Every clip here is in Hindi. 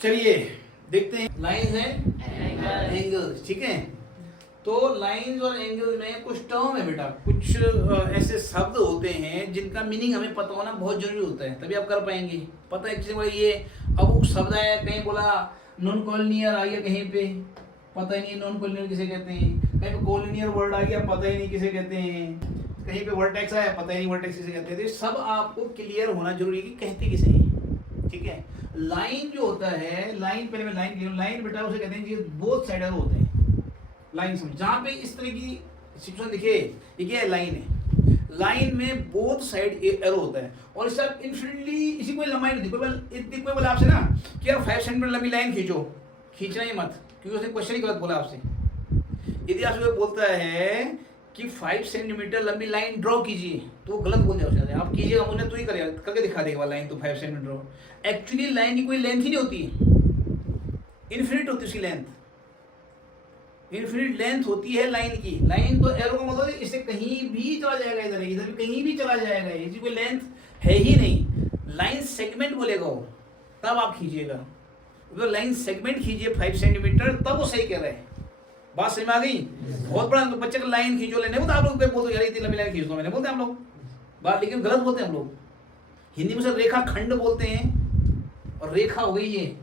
चलिए देखते हैं लाइंस एंड एंगल्स। ठीक है, तो लाइंस और एंगल में कुछ टर्म है बेटा, कुछ ऐसे शब्द होते हैं जिनका मीनिंग हमें पता होना बहुत जरूरी होता है, तभी आप कर पाएंगे। पता है किसी को ये अब शब्द आया, कहीं बोला नॉन कॉलिनियर आ गया, कहीं पे पता ही नहीं नॉन कॉलिनियर किसे कहते हैं, कहीं पे कॉलिनियर वर्ड आ गया पता ही नहीं किसे कहते हैं, कहीं पे वर्टेक्स आया पता ही नहीं वर्टेक्स किसे कहते हैं। तो सब आपको क्लियर होना जरूरी है कि कहते किसे हैं। ठीक है, लाइन जो होता है, लाइन पहले मैं लाइन क्लियर, लाइन बेटा उसे कहते हैं कि बोथ साइड एरो होते हैं। लाइन समझ, जहाँ पे इस तरह की सिचुएशन दिखे, ये क्या है, लाइन है, लाइन में बोथ साइड एरो होता है और इससे आप इन्फिनिटली इसी कोई लंबाई नहीं दी, कोई बोला आपसे ना कि यार 5 सेंटीमीटर लंबी लाइन खींचो, खींचना ही मत, क्योंकि उसने क्वेश्चन ही गलत बोला आपसे। यदि आपसे कोई बोलता है कि 5 सेंटीमीटर लंबी लाइन ड्रॉ कीजिए, तो वो गलत बोल जाए, आप कीजिएगा, मुझे तो ही करेगा, करके दिखा देगा लाइन तो 5 सेंटीमीटर ड्रॉ। एक्चुअली लाइन की कोई लेंथ ही नहीं होती, इन्फिनिट होती है उसकी लेंथ, इन्फिनिट लेंथ होती है लाइन की। लाइन तो एरो का मतलब इससे कहीं भी चला जाएगा, इधर इधर भी कहीं भी चला जाएगा, इसकी कोई लेंथ है ही नहीं। लाइन सेगमेंट बोलेगा वो, तब आप खींचिएगा, तो लाइन सेगमेंट खींचिए 5 सेंटीमीटर, तब वो सही कह रहे हैं। बात समझ में आ गई? बहुत बड़ा बच्चे का लाइन खींचो लेने बोलते आप लोग, बोलते यार इतनी लंबी लाइन खींच दो, मैंने बोलते हम लोग बात, लेकिन गलत बोलते हैं हम लोग। हिंदी में से रेखा खंड बोलते हैं, और रेखा हो गई ये,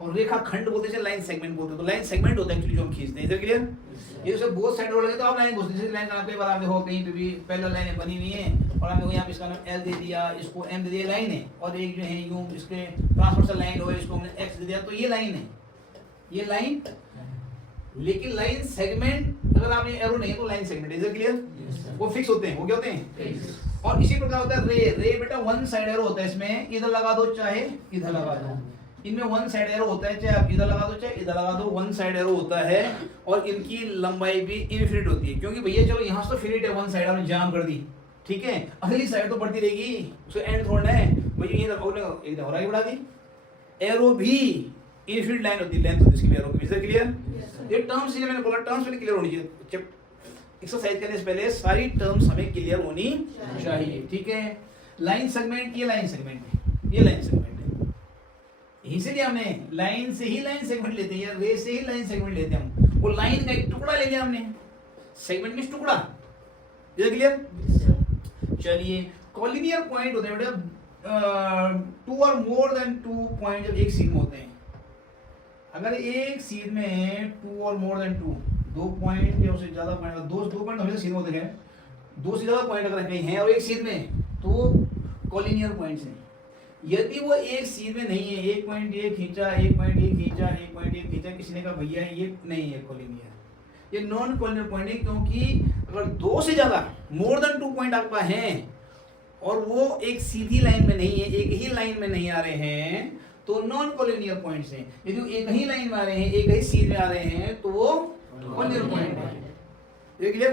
और रेखा खंड बोलते हैं, लाइन सेगमेंट बोलते हैं। तो लाइन सेगमेंट होता है एक्चुअली जो हम खींचते हैं, इधर क्लियर? ये उसे बोथ साइड रोड लगे तो आप लाइन बोलते हैं, लाइन का आप बार देखो कहीं पे भी पैरेलल लाइनें बनी हुई हैं और आपने यहाँ पे इसका नाम एल दे दिया, इसको एम दे दिया, लाइन है, और एक जो है यूं इसके ट्रांसवर्सल लाइन हो, इसको हमने एक्स दे दिया, तो ये लाइन है, ये लाइन। लेकिन लाइन सेगमेंट अगर आपने एरो नहीं तो लाइन सेगमेंट, इज क्लियर? वो फिक्स होते हैं, वो क्या होते हैं? और इसी प्रकार होता है रे, रे बेटा वन साइड एरो होता है, इसमें इधर लगा दो चाहे इधर लगा दो, इनमें वन साइड एरो होता है, चाहे आप इधर लगा दो चाहे इधर लगा दो, वन साइड एरो होता है, और इनकी लंबाई भी इनफिनिट होती है, क्योंकि भैया चलो यहाँ से तो फिनिट है, वन साइड आपने जाम कर दी, ठीक है, अगली साइड तो बढ़ती रहेगी, उसको एंड छोड़ना है भैया, इधर और आगे बढ़ा दी। एरो भी इनफिनिट लाइन होती है, लेंथ होती है इसकी एरो की, क्लियर? ये टर्म्स मैंने बोला, टर्म्स पहले क्लियर होनी चाहिए, एक्सरसाइज करने से पहले सारी टर्म्स हमें क्लियर होनी चाहिए। ठीक है, लाइन सेगमेंट, ये लाइन सेगमेंट है, ये लाइन सेगमेंट है, इसीलिए हमने लाइन से ही लाइन सेगमेंट लेते हैं, या रे से ही लाइन सेगमेंट लेते हैं हम, वो लाइन का एक टुकड़ा ले लिया हमने, सेगमेंट में टुकड़ा, ये क्लियर? चलिए, कॉलिनियर पॉइंट होते हैं बेटा 2 और मोर देन 2 पॉइंट जब एक सीध में होते हैं। अगर एक सीध में 2 और मोर देन 2 पॉइंट या उससे ज्यादा पॉइंट, दो पॉइंट हमेशा सीध में होते हैं, 2 से ज्यादा पॉइंट अगर कहीं हैं और एक सीध में, तो कॉलिनियर पॉइंट्स हैं। यदि वो एक सीध में नहीं है, एक पॉइंट ये खींचा, एक पॉइंट ये खींचा, एक पॉइंट ये खींचा, किसी ने कहा भैया ये नहीं है कॉलिनियर, ये नॉन कॉलिनियर पॉइंट है, क्योंकि अगर 2 से ज्यादा मोर देन 2 पॉइंट आपका हैं और वो एक सीधी लाइन में नहीं है, एक ही लाइन में नहीं आ रहे हैं, तो नॉन कॉलिनियर पॉइंट्स हैं। यदि एक ही लाइन में आ रहे हैं, एक ही सीध में आ रहे हैं, तो वो कॉलिनियर पॉइंट है। ये क्लियर?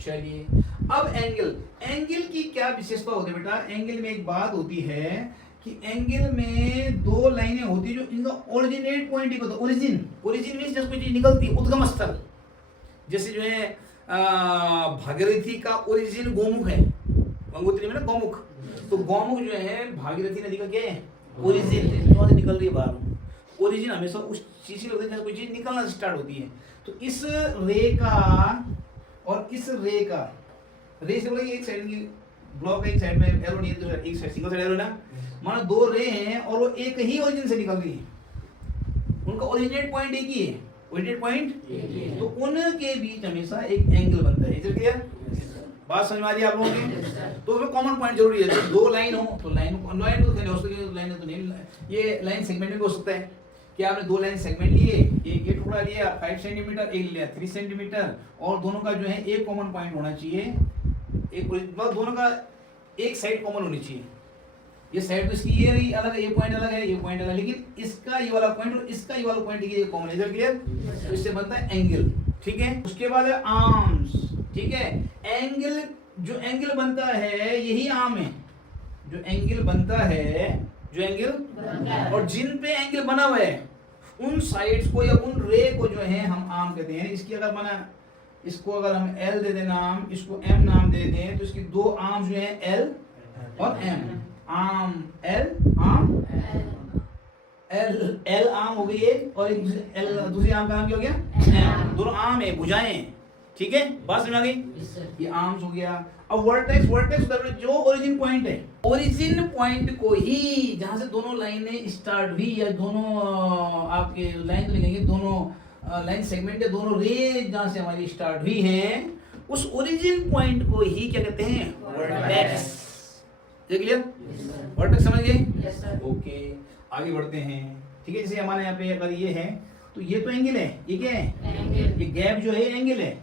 चलिए, अब एंगल, एंगल की क्या विशेषता होती है बेटा? एंगल में एक बात होती है कि एंगल में 2 लाइनें होती है जो इनका ओरिजिनेट पॉइंट एक होता है, ओरिजिन मींस जब कोई चीज निकलती है, उद्गम स्थल, जैसे जो है भागीरथी का ओरिजिन गोमुख है, गंगोत्री में ना गौमुख, तो गौमुख जो है भागीरथी नदी का क्या है, ओरिजिन, वहां से निकल रही है बाहर। ओरिजिन हमेशा उस चीज से होता है जहाँ कोई चीज निकलना स्टार्ट होती है। तो इस रे का और इस रे का, रे से बोला एक साइड की ब्लॉक एक साइड में एरो नहीं है, तो एक साइड सिंगल साइड एरो ना, मानो 2 रे हैं और वो एक ही ओरिजिन से निकल रही है, उनका ओरिजिनेट पॉइंट एक ही है, ओरिजिनेट पॉइंट, तो उनके बीच हमेशा एक एंगल बनता है। इधर क्लियर? बात समझ में आ रही है आप लोगों की? तो फिर कॉमन पॉइंट जरूरी है, जब 2 लाइन हो तो लाइन तो लाइन तो नहीं, ये लाइन सेगमेंट में भी हो सकता है कि आपने 2 लाइन सेगमेंट लिए, एक ये टुकड़ा लिया 5 सेंटीमीटर, एक लिया 3 सेंटीमीटर, और दोनों का जो है एक कॉमन पॉइंट होना चाहिए, एक मतलब दोनों का एक साइड कॉमन होनी चाहिए। ये साइड तो इसकी ये रही अलग है, ये पॉइंट अलग है, ये पॉइंट अलग, लेकिन इसका ये वाला पॉइंट और इसका ये वाला पॉइंट ये कॉमन है। इधर क्लियर? तो इससे बनता है एंगल। ठीक है, उसके बाद है आर्म्स। ठीक है, एंगल, जो एंगल बनता है यही आर्म है, जो एंगल बनता है, जो एंगल और जिन पे एंगल बना हुआ है उन साइड्स को या उन रे को जो है हम आर्म कहते हैं। इसकी अगर बना, इसको अगर हम एल दे दें नाम, इसको एम नाम दे दें, तो इसकी 2 आर्म्स जो है एल और M, arm L, arm L arm हो गई एक, और एक दूसरी आर्म का नाम क्या हो गया? दोनों आर्म है, भुजाएं, ठीक है, बात समझ आ गई? ये आर्म्स हो गया। अब वर्टेक्स, वर्टेक्स जो ओरिजिन पॉइंट है, ओरिजिन पॉइंट को ही जहां से दोनों लाइनें स्टार्ट हुई या दोनों आपके लाइन तो लिखेंगे, दोनों लाइन सेगमेंट या दोनों रे जहां से हमारी स्टार्ट हुई है, उस ओरिजिन पॉइंट को ही क्या कहते हैं? वर्टेक्स। ये क्लियर? वर्टेक्स समझ गए? ओके, आगे बढ़ते हैं। ठीक है, जैसे हमारे यहाँ पे अगर ये है तो ये तो एंगल है, ये क्या है? ये गैप जो है एंगल है,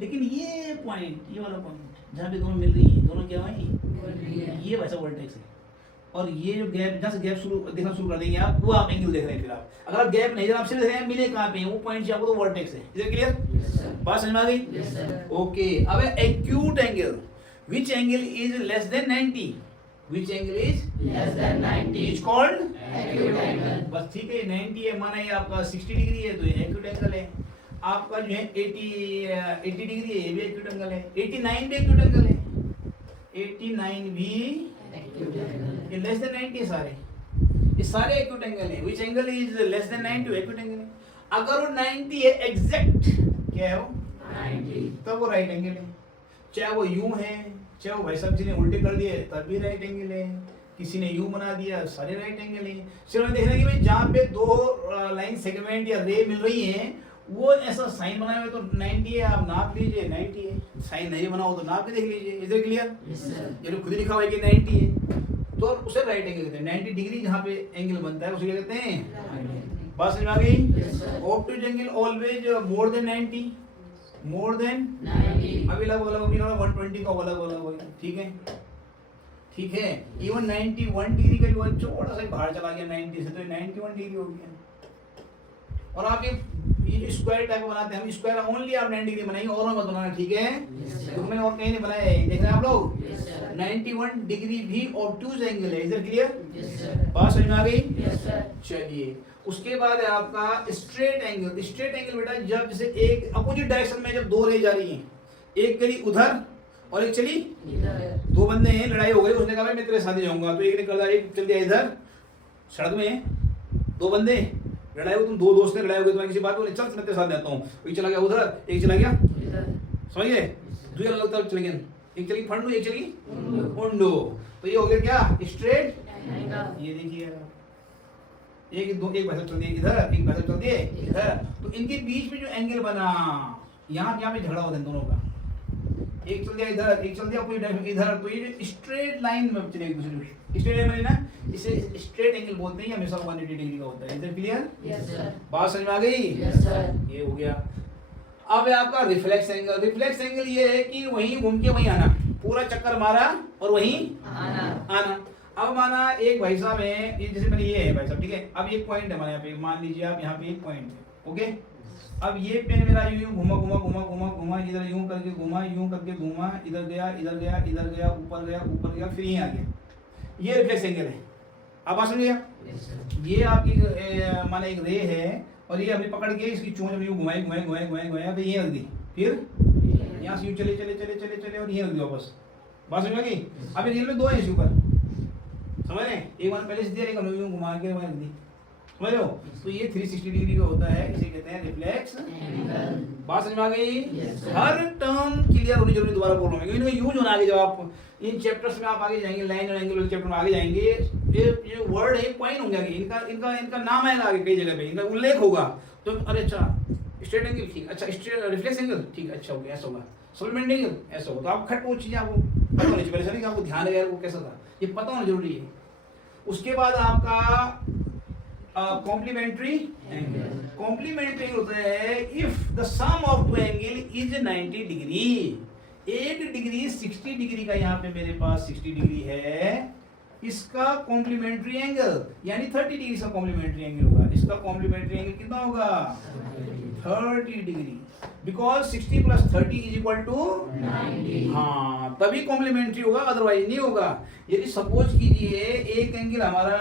लेकिन ये पॉइंट, ये वाला पॉइंट जहाँ पे दोनों मिल रही है, दोनों क्या है? ये वैसा वर्टेक्स है। और ये जो गैप, जहाँ से गैप शुरू देखना शुरू कर देंगे आप, वो आप एंगल देख रहे हैं। फिर आप अगर आप गैप नहीं, आप सिर्फ देख रहे हैं मिले कहाँ पे हैं, वो पॉइंट आपको तो वर्टेक्स है। Is it clear? बात समझ में आ गई? ओके, अब acute angle, which angle is less than 90? Which angle is less than 90 is called acute angle। बस ठीक है, 90 है, माना ये आपका 60 डिग्री है तो ये एक्यूट एंगल है। आपका जो है 80 डिग्री है, ये भी एक्यूट एंगल है। 89 भी एक्यूट एंगल है, 89 भी acute angle। ये लेस देन 90 है सारे, ये सारे एक्यूट एंगल है। Which angle is less than 90? Acute angle है। अगर वो 90 है एग्जैक्ट, क्या है वो? 90, तब वो राइट एंगल है। चाहे वो यूं है, चाहे वो भाई साहब जी ने उल्टे कर दिए तब भी राइट एंगल है, किसी ने यू बना दिया, सारे राइट एंगल है। सिर्फ देख रहे हैं कि भाई जहाँ पे दो लाइन सेगमेंट या रे मिल रही हैं, वो ऐसा साइन बनाए हुए तो 90 है, आप नाप लीजिए 90 है। साइन नहीं बना हो तो नाप के देख लीजिए। इधर क्लियर? ये जो खुद ही लिखा हुआ है कि 90 है तो उसे राइट एंगल कहते हैं। 90 डिग्री जहाँ पे एंगल बनता है उसे क्या कहते हैं? बात समझ में आ गई? Obtuse angle always more than 90, more than 90। अभी अलग अलग होगी ना, 120 का अलग अलग होगी। ठीक है, ठीक है। इवन 91 डिग्री का जो छोटा सा बाहर चला गया 90 से, तो 91 डिग्री हो गया। और आप ये जो स्क्वायर टाइप बनाते हैं, हम स्क्वायर ओनली आप 90 डिग्री बनाएंगे, और मत बनाना, ठीक है? तो मैंने और कहीं नहीं बनाया है, देख रहे हैं आप लोग? 91 डिग्री भी ऑब्टूज एंगल है। इधर क्लियर? बात समझ में आ गई? चलिए, उसके बाद है आपका स्ट्रेट एंगल। स्ट्रेट एंगल बेटा जब जैसे एक अपोजिट डायरेक्शन में जब दो रे जा रही हैं, एक गली उधर और एक चली, दो बंदे हैं, लड़ाई हो गई, उसने कहा भाई मैं तेरे साथ ही जाऊंगा, तो एक ने कर दिया, एक चल दिया इधर, सड़क में दो बंदे लड़ाई हो, तुम दो दोस्त ने लड़ाई हो गई, तुम्हारी किसी बात को, चल मैं तेरे साथ जाता हूँ, एक चला गया उधर, एक चला गया, समझ गए? दूसरी अलग तरफ चले गए, एक चली फंडू, एक चली उंडो, तो ये हो गया क्या? स्ट्रेट। ये देखिए एक भाई चल दिए इधर, एक भाई चल दिए इधर, तो इनके बीच में जो एंगल बना, यहाँ पे झगड़ा होता है दोनों का, एक चल दिया इधर, एक चल दिया कोई इधर, तो ये जो स्ट्रेट लाइन में चले एक दूसरे, स्ट्रेट लाइन में ना, इसे स्ट्रेट एंगल बोलते हैं, हमेशा 180 डिग्री का होता है। इधर क्लियर? Yes sir. बात समझ में आ गई? Yes sir. ये हो गया। अब है आपका रिफ्लेक्स एंगल। रिफ्लेक्स एंगल ये है कि वहीं घूम के वहीं आना, पूरा चक्कर मारा और वहीं आना। अब माना एक भाई साहब है, ये जैसे मैंने ये है भाई साहब, ठीक है? अब एक पॉइंट है हमारे यहाँ पे, मान लीजिए आप यहाँ पे एक पॉइंट है, ओके? अब ये पेन मेरा यूं घुमा घुमा घुमा घुमा घुमा, इधर यूं करके घुमा, यूं करके घुमा, इधर गया इधर गया इधर गया, ऊपर गया ऊपर गया, फिर यहीं आ गया। ये रिफ्लेक्स एंगल है। आप बात समझिए? ये आपकी माने एक रे है और ये हमने पकड़ के इसकी चोंच यूं घुमाई घुमाई घुमाई घुमाई घुमाई, तो ये रख दी, फिर यहाँ से यूं चले चले चले चले चले और ये रख दी वापस। बात समझ गई? अब रियल में दो है इसके ऊपर, समझ रहे हैं? एक बार पहले से दिया, एक हमने यूं घुमा के वहां रख दी, समझ रहे हो? तो ये 360 डिग्री का होता है, इसे कहते हैं रिफ्लेक्स एंगल। बात समझ में आ गई? हर टर्म क्लियर होनी जरूरी, दोबारा बोल रहा हूं क्योंकि यूज होना आगे, जब आप इन चैप्टर्स में आप आगे जाएंगे, लाइन और एंगल चैप्टर में आगे जाएंगे, ये वर्ड है पॉइंट होंगे आगे, इनका नाम आएगा आगे कई जगह पे, इनका उल्लेख होगा, तो अरे अच्छा स्ट्रेट एंगल ठीक, अच्छा रिफ्लेक्स एंगल ठीक, अच्छा हो गया, ऐसा होगा, सप्लीमेंट एंगल ऐसा होगा, तो आप खट वो चीजें आपको पता होनी चाहिए पहले से, नहीं कि आपको ध्यान रहेगा वो कैसा था, ये पता होना जरूरी है। उसके बाद आपका कॉम्प्लीमेंट्री एंगल। कॉम्प्लीमेंट्री होता है if the sum of two angle is 90 degree. एक डिग्री 60 डिग्री का यहाँ पे मेरे पास 60 डिग्री है, इसका कॉम्प्लीमेंट्री एंगल यानी 30 डिग्री का कॉम्प्लीमेंट्री एंगल होगा। इसका कॉम्प्लीमेंट्री एंगल कितना होगा? 30 degree, because 60 plus 30 is equal to 90। हाँ, तभी कॉम्प्लीमेंट्री होगा, अदरवाइज नहीं होगा। यदि सपोज कीजिए एक एंगल हमारा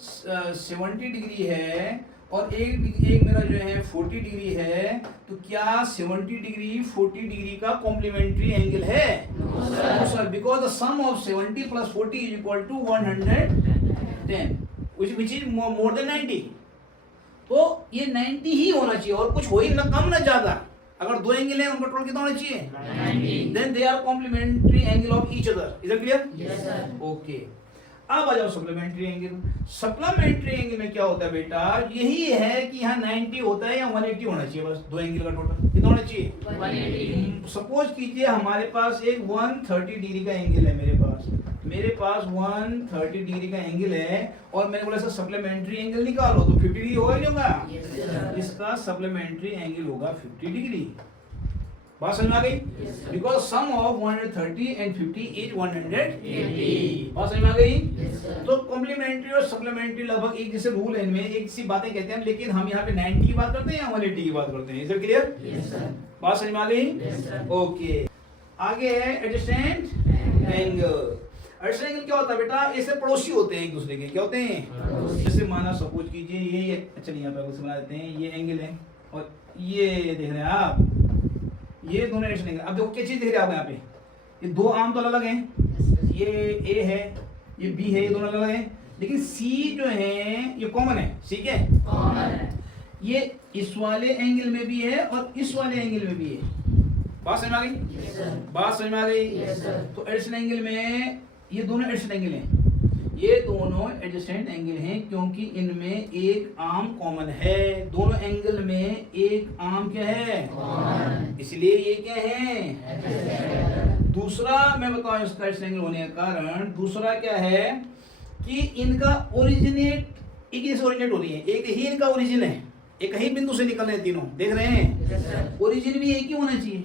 70 डिग्री है और एक मेरा जो है 40 डिग्री है, तो क्या 70 डिग्री 40 डिग्री का कॉम्प्लीमेंट्री एंगल है? No sir, because the sum of 70 plus 40 is equal to 110, which is more than 90, तो ये 90 ही होना चाहिए और कुछ हो ही ना कम ना ज्यादा। अगर दो एंगल है उनका टोटल कितना होना चाहिए 90. Then they are complementary angle of each other. Is it clear? Yes, sir. Okay, अब आ जाओ सप्लीमेंट्री एंगल। सप्लीमेंट्री एंगल में क्या होता है बेटा, यही है कि यहाँ 90 होता है या 180 होना चाहिए, बस दो एंगल का टोटल कितना होना चाहिए 180. सपोज कीजिए हमारे पास एक 130 डिग्री का एंगल है, मेरे पास 130 डिग्री का एंगल है और मैंने बोला सर सप्लीमेंट्री एंगल निकालो, तो 50 डिग्री होगा नहीं होगा? Yes, sir. इसका सप्लीमेंट्री एंगल होगा 50 डिग्री। बात समझ में आ गई? Yes, sir. Because sum of 130 and 50 is 180। 80. बात समझ में आ गई? Yes, sir. तो कॉम्प्लीमेंट्री और सप्लीमेंट्री लगभग एक जैसे रूल है इनमें, एक सी बातें कहते हैं, लेकिन हम यहाँ पे 90 की बात करते हैं या 180 की बात करते हैं? Is it clear? Yes, sir. बात समझ में आ गई? Yes, sir. ओके, आगे है एडजेसेंट एंगल। एडजेसेंट एंगल क्या होता है बेटा, ऐसे पड़ोसी होते हैं एक दूसरे के, क्या होते हैं पड़ोसी। जैसे माना सपोज कीजिए ये चलिए यहाँ पे कुछ बना देते हैं, ये एंगल है और ये देख रहे हैं आप, ये दोनों एडजेसेंट एंगल। अब देखो क्या चीज दिख रही है आपको यहाँ पे, ये दो आर्म तो अलग अलग हैं, Yes, sir. ये ए है ये बी है, ये दोनों अलग अलग हैं, लेकिन सी जो है ये कॉमन है, ठीक है? Common है. ये इस वाले एंगल में भी है और इस वाले एंगल में भी है। बात समझ में आ गई? Yes, sir. बात समझ में आ गई? Yes, sir. तो एडजेसेंट एंगल में ये दोनों एडजेसेंट एंगल हैं, ये दोनों एडजेसेंट एंगल हैं क्योंकि इनमें एक आर्म कॉमन है, दोनों एंगल में एक आर्म क्या है Common. इसलिए ये क्या है। Adjacent. दूसरा मैं बताऊं इसका एडजेसेंट एंगल होने का कारण, दूसरा क्या है कि इनका ओरिजिनेट एक जैसे ओरिजिनेट हो रही है, एक ही इनका ओरिजिन है, एक ही बिंदु से निकल रहे हैं तीनों, देख रहे हैं? Yes, sir. ओरिजिन भी एक ही होना चाहिए।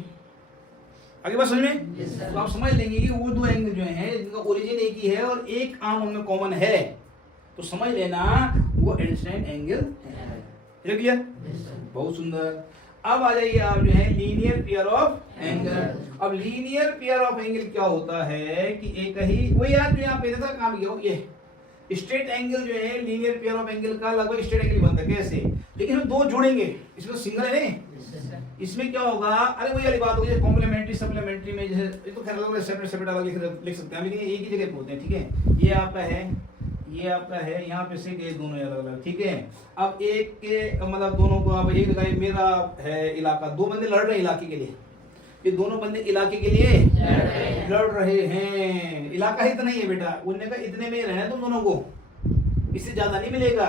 आगे बात समझ में? Yes, sir. तो आप समझ लेंगे कि वो दो एंगल जो हैं इनका ओरिजिन एक ही है और एक आर्म उनमें कॉमन है, तो समझ लेना वो एडजेसेंट एंगल है। ठीक है? Yes, sir. बहुत सुंदर। अब आ जाइए आप जो है लीनियर पेयर ऑफ एंगल। अब लीनियर पेयर ऑफ एंगल क्या होता है कि एक ही वो यार जो यहाँ पे था काम किया ये स्ट्रेट एंगल जो है लीनियर पेयर ऑफ एंगल का लगभग स्ट्रेट एंगल बनता है कैसे, लेकिन हम दो जोड़ेंगे, इसमें सिंगल है नहीं, Yes, sir. इसमें क्या होगा, अरे वही वाली बात होगी कॉम्प्लीमेंट्री सप्लीमेंट्री में जैसे ये तो खैर अलग सेपरेट सेपरेट अलग लिख सकते हैं, लेकिन एक ही जगह पे होते हैं। ठीक है, ये आपका है, ये आपका है, यहाँ पे से ये दोनों अलग अलग। ठीक है, अब एक के मतलब दोनों को आप एक जगह, मेरा है इलाका, दो बंदे लड़ रहे हैं इलाके के लिए, ये दोनों बंदे इलाके के लिए लड़ रहे हैं। इलाका ही इतना ही है बेटा, उनने कहा इतने में ही रहना है तुम दोनों को, इससे ज्यादा नहीं मिलेगा।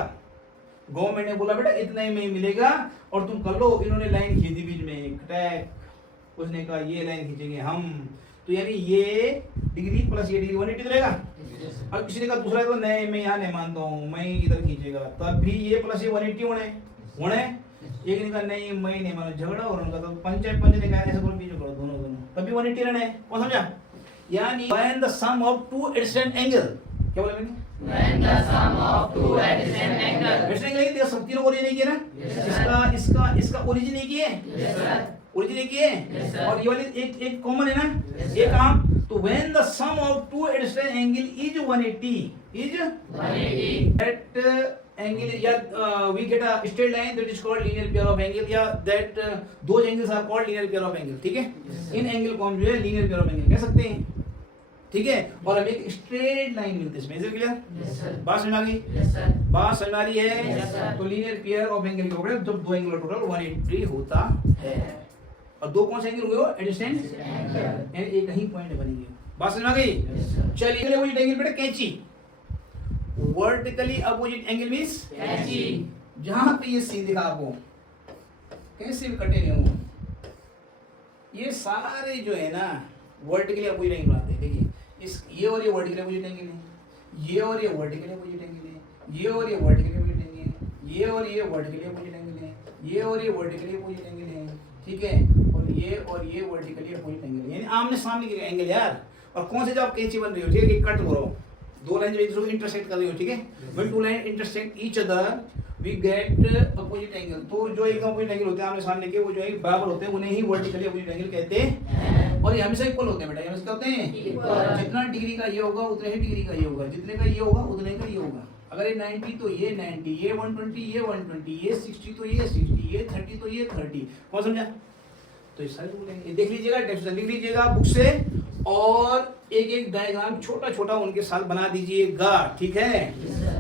गवर्नमेंट ने बोला बेटा इतना ही में ही मिलेगा और तुम कर लो। इन्होंने लाइन खींची बीच में एक टैग, उसने कहा ये लाइन खींचेंगे हम, तो यानी ये डिग्री प्लस ये डिग्री 180 चलेगा। Yes, sir. और किसी ने कहा दूसरा तो नहीं मैं यहाँ नहीं मानता हूँ, मैं इधर खींचेगा, तब भी ये प्लस ये 180 होने। एक ने कहा नहीं मैं नहीं मानो, झगड़ा और उनका तो पंच ने कहा ऐसे बोल बीच में करो दोनों दोनों, तब भी 180 रहने। कौन समझा? यानी find the sum of two adjacent angle. क्या बोला मैंने? When the sum of two adjacent angles. Adjacent angle देखो सब तीनों ओरिजिन एक ही है ना, Yes, sir. इसका ओरिजिन एक ही है, Yes, sir. ओरिजिन एक ही है, Yes, sir. और ये वाली एक कॉमन है ना, Yes, एक sir. आर्म। तो when the sum of two adjacent angle is 180 is 180. that angle या we get a straight line that is called linear pair of angle, या that those angles are called linear pair of angle। ठीक है, Yes, sir. इन एंगल को हम जो है linear pair of angle कह सकते हैं। ठीक है, और हमें एक स्ट्रेट लाइन मिलती है इसमें। Is it clear? Yes, sir. बात समझ आ गई? Yes, sir. बात समझ आ रही है? Yes, sir. तो लीनियर पेयर ऑफ एंगल के ऊपर जब दो एंगल का टोटल 180 होता है, और दो कौन से एंगल हुए हो एडजेसेंट Angle. एंड एक ही पॉइंट बनेंगे। बात समझ में आ गई? Yes, sir. चलिए अपोजिट एंगल बेटा कैंची, वर्टिकली अपोजिट एंगल मींस कैंची। जहां पे ये सी दिखा आपको कैसे भी कटे नहीं हो, ये सारे जो है ना वर्टिकली अपोजिट एंगल बनाते हैं। देखिए इस ये और ये वर्टिकली अपोजिट एंगल है, ये और ये वर्टिकली अपोजिट एंगल है, ये और ये वर्टिकली अपोजिट एंगल है, ये और ये वर्टिकली अपोजिट एंगल है, ये और ये वर्टिकली अपोजिट एंगल है। ठीक है, और ये वर्टिकली अपोजिट एंगल है, यानी आमने सामने के एंगल यार। और कौन से जब कैंची बन रही हो, ठीक है, कट हो रहा हो, दो लाइन जो एक दूसरे को इंटरसेक्ट कर रही हो, ठीक है, when two line intersect each other we get opposite angle. तो जो एक अपोजिट एंगल होते हैं आमने सामने के, वो जो है बराबर होते हैं, उन्हें ही वर्टिकली अपोजिट एंगल कहते हैं। और ये हमेशा इक्वल होते हैं बेटा, ये हमेशा होते हैं Equal. जितना डिग्री का ये होगा उतने ही डिग्री का ये होगा, जितने का ये होगा उतने का ये होगा। अगर ये 90 तो ये 90, ये 120 ये 120, ये 60 तो ये 60, ये 30 तो ये 30। कौन समझा? तो ये सारे रूल हैं, ये देख लीजिएगा, डेफिनेशन लिख लीजिएगा बुक से, और एक एक डायग्राम छोटा छोटा उनके साथ बना दीजिएगा। ठीक है, Yes, sir.